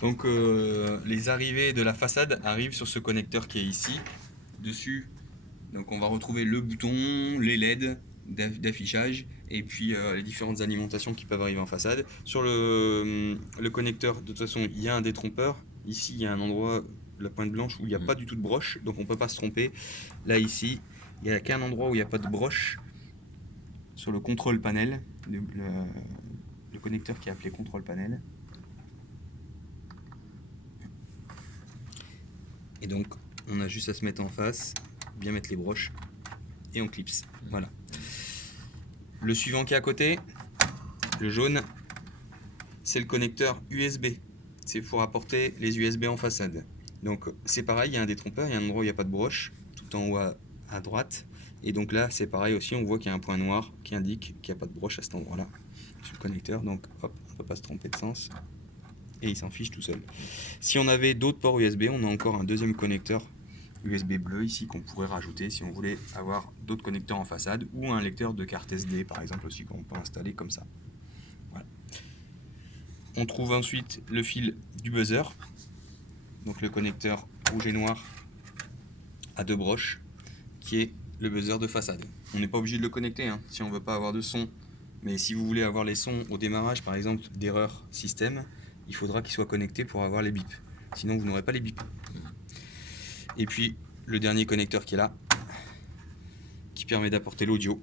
Donc les arrivées de la façade arrivent sur ce connecteur qui est ici, dessus. Donc on va retrouver le bouton, les LED d'affichage et puis les différentes alimentations qui peuvent arriver en façade. Sur le connecteur, de toute façon, il y a un détrompeur. Ici, il y a un endroit, la pointe blanche, où il n'y a pas du tout de broche, donc on ne peut pas se tromper. Là, ici, il n'y a qu'un endroit où il n'y a pas de broche. Sur le contrôle panel, le connecteur qui est appelé contrôle panel. Et donc, on a juste à se mettre en face, bien mettre les broches, et on clipse. Voilà. Le suivant qui est à côté, le jaune, c'est le connecteur USB. C'est pour apporter les USB en façade. Donc, c'est pareil, il y a un détrompeur, il y a un endroit où il n'y a pas de broche, tout en haut à droite. Et donc là, c'est pareil aussi, on voit qu'il y a un point noir qui indique qu'il n'y a pas de broche à cet endroit-là, sur le connecteur. Donc, hop, on ne peut pas se tromper de sens. Et il s'en fiche tout seul. Si on avait d'autres ports USB, on a encore un deuxième connecteur USB bleu ici qu'on pourrait rajouter si on voulait avoir d'autres connecteurs en façade ou un lecteur de carte SD par exemple aussi qu'on peut installer comme ça. Voilà. On trouve ensuite le fil du buzzer, donc le connecteur rouge et noir à deux broches qui est le buzzer de façade. On n'est pas obligé de le connecter hein, si on ne veut pas avoir de son, mais si vous voulez avoir les sons au démarrage par exemple d'erreur système, il faudra qu'il soit connecté pour avoir les bips. Sinon, vous n'aurez pas les bips. Et puis, le dernier connecteur qui est là, qui permet d'apporter l'audio.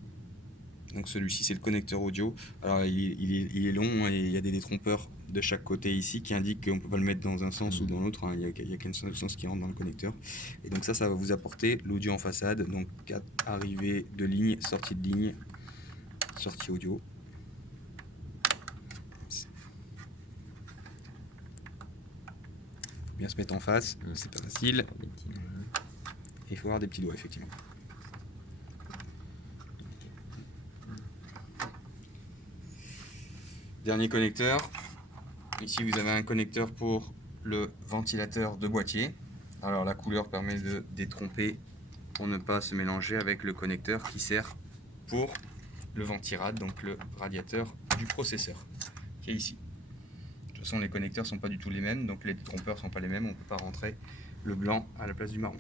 Donc celui-ci, c'est le connecteur audio. Alors, il est long et il y a des détrompeurs de chaque côté ici qui indiquent qu'on ne peut pas le mettre dans un sens ou dans l'autre. Hein. Il n'y a qu'un seul sens qui rentre dans le connecteur. Et donc ça va vous apporter l'audio en façade. Donc, 4 arrivées de ligne, sortie de ligne, sortie audio. Bien se mettre en face, c'est pas facile. Il faut avoir des petits doigts, effectivement. Dernier connecteur. Ici, vous avez un connecteur pour le ventilateur de boîtier. Alors, la couleur permet de détromper pour ne pas se mélanger avec le connecteur qui sert pour le ventirad, donc le radiateur du processeur, qui est ici. De toute façon, les connecteurs ne sont pas du tout les mêmes, donc les détrompeurs ne sont pas les mêmes. On ne peut pas rentrer le blanc à la place du marron.